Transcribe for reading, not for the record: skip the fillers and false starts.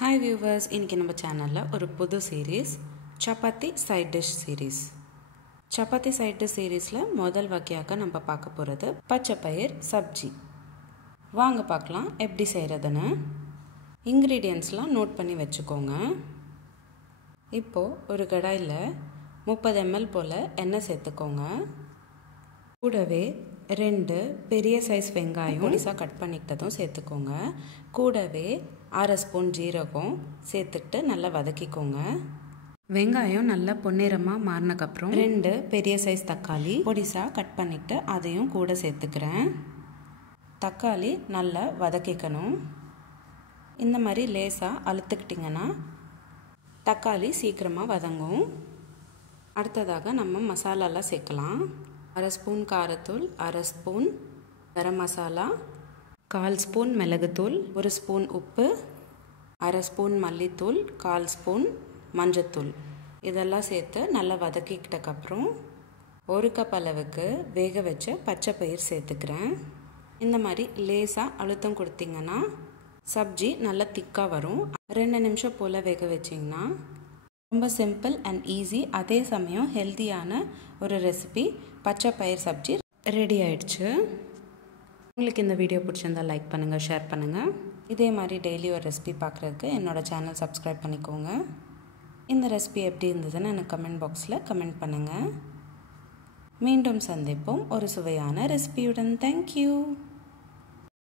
Hi viewers, இன்னைக்கு நம்ம சேனல்ல ஒரு புது series chapati side dish series. Chapati side dish சீரிஸ்ல முதல் வகையாக நம்ம பார்க்க போறது பச்சை பயிர் சப்ஜி. வாங்க பார்க்கலாம் எப்படி செய்யறதுன்னு. இன்கிரிடியன்ட்ஸ்லாம் நோட் பண்ணி வெச்சுக்கோங்க. இப்போ ஒரு கடாயில 30 ml போல எண்ணெய் சேர்த்துக்கோங்க. கூடவே 2 பெரிய சைஸ் வெங்காயம் பொடிசா கட் பண்ணிட்டதும் சேர்த்துக்கோங்க. கூடவே 1/2 ஸ்பூன் ஜீரகம் சேர்த்துட்டு நல்லா வதக்கிக்கோங்க. வெங்காயம் நல்லா பொன்னிறமா மாறினதுக்கு அப்புறம் 2 பெரிய சைஸ் தக்காளி பொடிசா கட் பண்ணிட்டு அதையும் கூட சேர்த்துக்கிறேன். தக்காளி நல்லா வதக்கிக்கணும். இந்த மாதிரி லேசா அழுத்துக்கிட்டிங்கன்னா தக்காளி சீக்கிரமா வதங்கும். அடுத்ததாக நம்ம மசாலாலாம் சேர்க்கலாம். 1/2 spoon காரத்தூள், 1/2 spoon garam masala, 1/4 spoon மிளகுத்தூள், 1 ஸ்பூன் உப்பு, 1/2 ஸ்பூன் மல்லித்தூள், 1/4 ஸ்பூன் மஞ்சத்தூள் இதெல்லாம் சேர்த்து நல்லா வதக்கிக்கிட்டக்கப்புறம் 1 கப் அளவுக்கு வேக வச்ச பச்சை பயிர் சேர்த்துக்கிறேன். இந்த மாதிரி லேசாக அழுத்தம் கொடுத்தீங்கன்னா சப்ஜி நல்லா திக்காக வரும். 2 நிமிஷம் போல் வேக வச்சிங்கன்னா ரொம்ப சிம்பிள் அண்ட் ஈஸி, அதே சமயம் ஹெல்த்தியான ஒரு ரெசிபி பச்சை பயிர் சப்ஜி ரெடி ஆயிடுச்சு. உங்களுக்கு இந்த வீடியோ பிடிச்சிருந்தா லைக் பண்ணுங்கள், ஷேர் பண்ணுங்கள். இதே மாதிரி டெய்லி ஒரு ரெசிபி பார்க்குறதுக்கு என்னோடய சேனல் சப்ஸ்கிரைப் பண்ணிக்கோங்க. இந்த ரெசிபி எப்படி இருந்ததுன்னு எனக்கு கமெண்ட் பாக்ஸில் கமெண்ட் பண்ணுங்கள். மீண்டும் சந்திப்போம் ஒரு சுவையான ரெசிபியுடன். தேங்க்யூ.